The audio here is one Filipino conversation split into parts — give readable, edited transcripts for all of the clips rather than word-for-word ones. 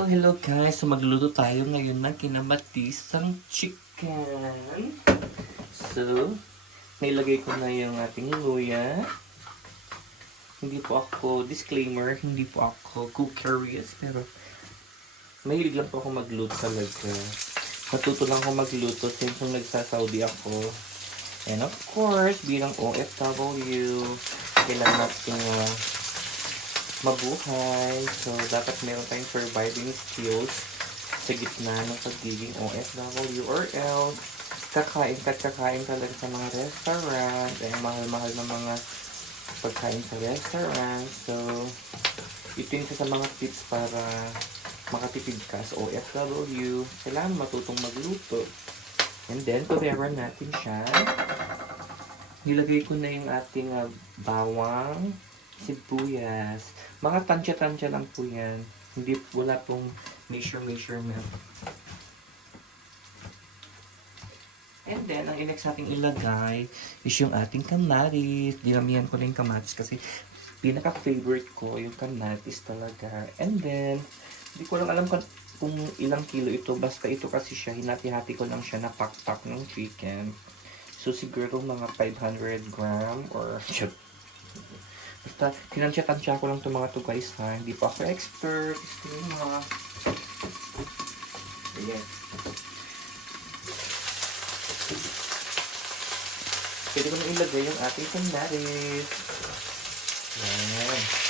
Hello guys! So magluluto tayo ngayon ng kinamatisang chicken. So, nailagay ko na yung ating luya. Hindi po ako, disclaimer, hindi po ako cookeries, pero mahilig lang po ako magluto talaga. Natuto lang ako magluto since nung nagsa-Saudi ako. And of course, bilang OFW, kailangan natin mabuhay. So, dapat meron tayong surviving skills sa gitna ng pagiging OFW or else kakain talaga sa mga restaurant. Ay, mahal-mahal ng mga pagkain sa restaurant. So, ito yung isa sa mga tips para makatipid ka sa OFW. Kailangan matutong magluto. And then, kuberan natin siya. Nilagay ko na yung ating bawang, sibuyas. Mga tansya-tansya lang po yan. Hindi, wala pong measurement. And then, ang next nating ilagay is yung ating kamatis. Dinamihan ko na yung kamatis kasi pinaka-favorite ko yung kamatis talaga. And then, hindi ko lang alam kung ilang kilo ito. Basta ito kasi siya, hinati-hati ko lang siya na pak-pak ng chicken. So, siguro mga 500 gram or basta, tinansya-tansya ko lang itong mga to guys ha. Hindi pa ako expert. Gusto nyo mga ayan. Pwede ko na ilagay yung ating kamatis. Ayan.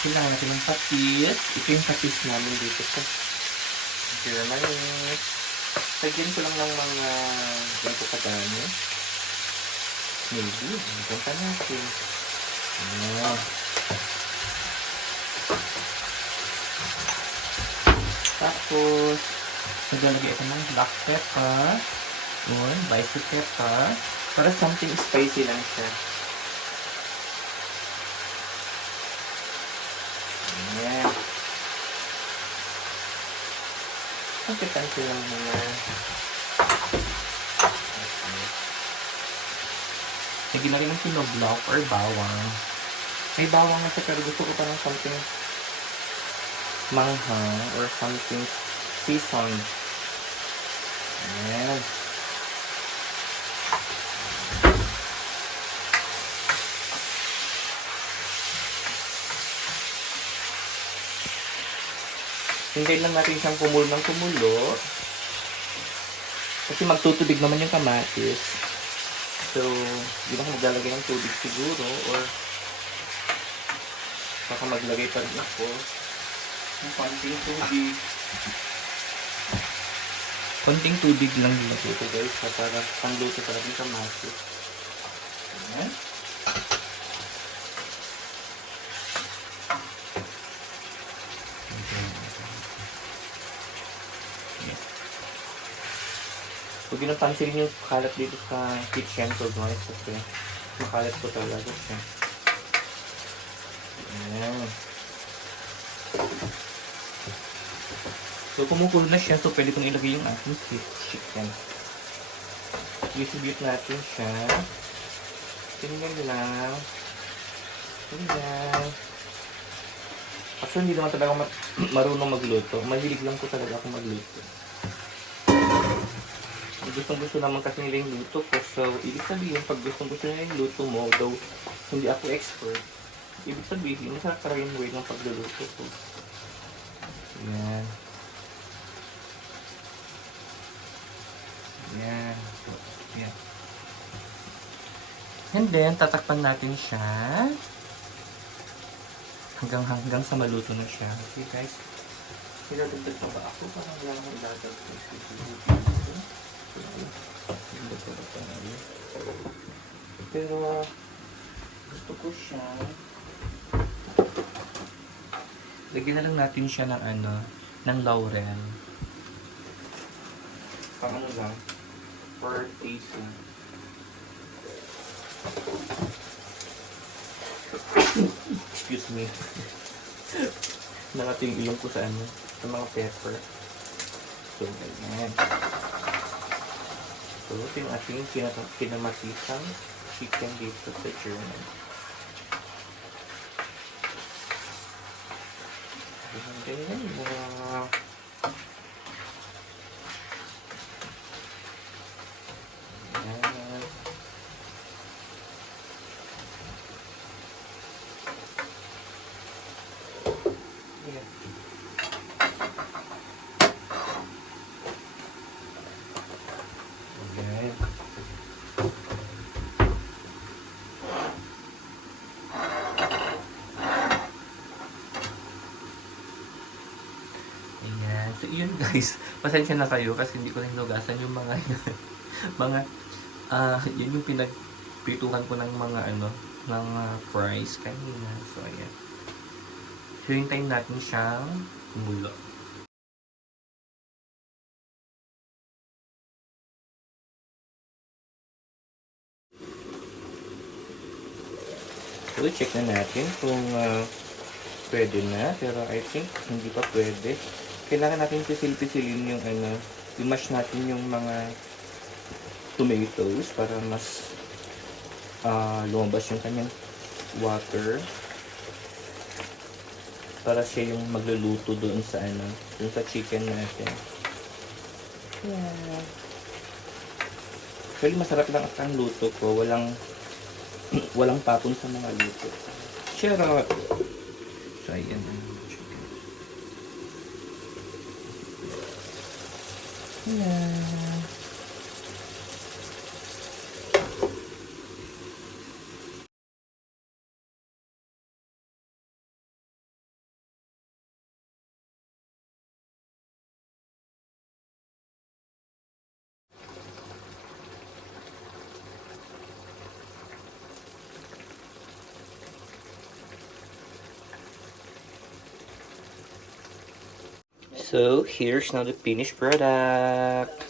Kailangan natin ng patis. Ito yung patis namin dito sa Germany. Lagyan ko lang ng mga ganito kadami. Maybe. Punta natin. Ayan. Tapos, naglalagay ako ng black pepper. Yun, bicep pepper. Para something spicy lang siya. Ayan. Pagkatansin lang muna. Okay. Lagyan na rin ng sinoblock or bawang. May bawang na siya pero gusto ko pa ng something manghang or something seasoned. Ayan. Hintayin lang natin siyang kumulo ng kumulo. Kasi magtutubig naman yung kamatis. So, di ba ako maglalagay ng tubig siguro or baka maglagay pa rin ako ng konting tubig. Konting tubig lang yung natuto guys para pangluto talaga yung kamatis. Ayan. Huwag nyo pansinin yung kalat dito sa kitchen ko guys kasi makalat ko talaga siya. Ayan. So kumukulo na siya so pwede kong ilagay yung ating chicken. Distribute natin siya. Tingnan lang. Tingnan. Actually hindi naman talaga marunong magluto. Mahilig lang ko talaga ako magluto. Gustong-gusto naman kasi nila yung luto ko. So, ibig sabihin, pag gustong-gusto nila yung luto mo, though hindi ako expert, ibig sabihin, masarap talaga yung way ng pagluluto ko. Ayan. Ayan. So, ayan. And then, tatakpan natin siya hanggang sa maluto na siya. Okay guys, pinadagdag na ba ako? Parang wala akong dadagdag. Pero gusto ko siya lagyan na lang natin siya ng ng laurel pang lang for taste lang. excuse me. Nakating ilong ko sa ano, sa mga pepper. So, ganyan. So, ito yung ating kinamatisang chicken dito sa German. Ganyan mo. Ayan. Ayan. Ayan. Ayan. So, yun guys. Pasensya na kayo kasi hindi ko na hinugasan yung mga mga yun yung pinagprituhan ko ng mga ng fries kanina. So, ayan. So, hintayin natin siyang kumulo. So, check na natin kung pwede na. Pero I think hindi pa pwede. Kailangan natin pisil-pisilin yung i-mash natin yung mga tomatoes para mas lumabas yung kanyang water. Para siya yung magluluto doon sa doon sa chicken natin. Yeah. Well, masarap lang ang luto ko. Walang tapon sa mga luto. Charot! So, ayan ang chicken. Yeah. So, here's now the finished product.